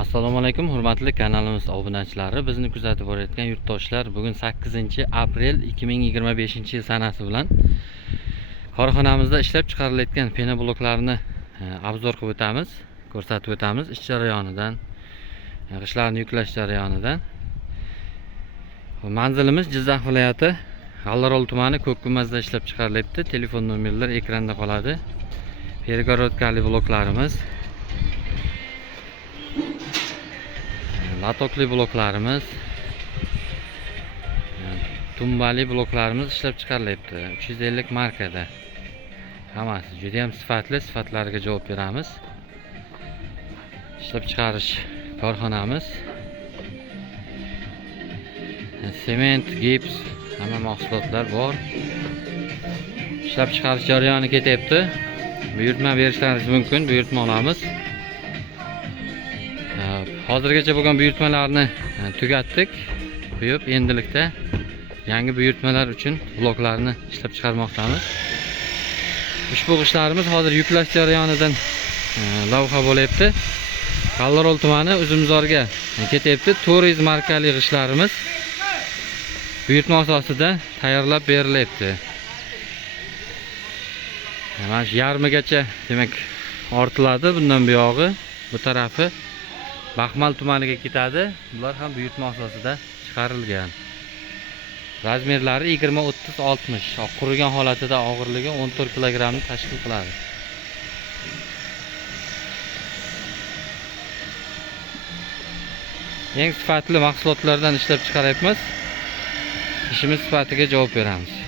Assalomu alaykum, hurmatli kanalimiz obunachilari, bizni kuzatib borayotgan yurtdoshlar, bugun 8-aprel 2025-yil sanasi bilan korxonamizda ishlab chiqarilayotgan pena bloklarni obzor qilib o'tamiz, ko'rsatib o'tamiz. Ish jarayonidan, g'ishtlarni yuklash jarayonidan. Manzilimiz Jizzax viloyati G'allarol tumani Ko'kkumazda ishlab chiqarilyapti. Telefon nomerlari ekranda qoladi. Pergorodkali bloklarimiz, latokli bloklarimiz, tumbali bloklarimiz ishlab chiqarilyapti. 350 markada. Hammasi juda ham sifatli, sifatlariga javob beramiz. Ishlab chiqarish korxonamiz. Sement, gips, hamma mahsulotlar bor. Ishlab chiqarish jarayoni ketyapti. Buyurtma berishlaringiz mumkin, buyurtma olamiz. Hozirgacha bo'lgan buyurtmalarni tugatdik, qo'yib, endilikda yangi buyurtmalar uchun bloklarni ishlab chiqarmoqdamiz. Ushbu g'ishtlarimiz hozir yuklash jarayonidan lavha bo'lyapti. G'allarol tumani Uzumzorga ketyapti. 400 markali g'ishtlarimiz buyurtma asosida tayyorlab berilyapti. Mana shu yarmigacha demak ortiladi. Bundan buyog'i bu tarafi Baxmal tumaniga ketadi. Bular ham buyurtma asosida chiqarilgan. Razmerlari 20-30-60. Qurigan holatida og'irligi 14 kg ni tashkil qiladi. Eng sifatli mahsulotlardan ishlab chiqaryapmiz. Ishimiz sifatiga javob beramiz.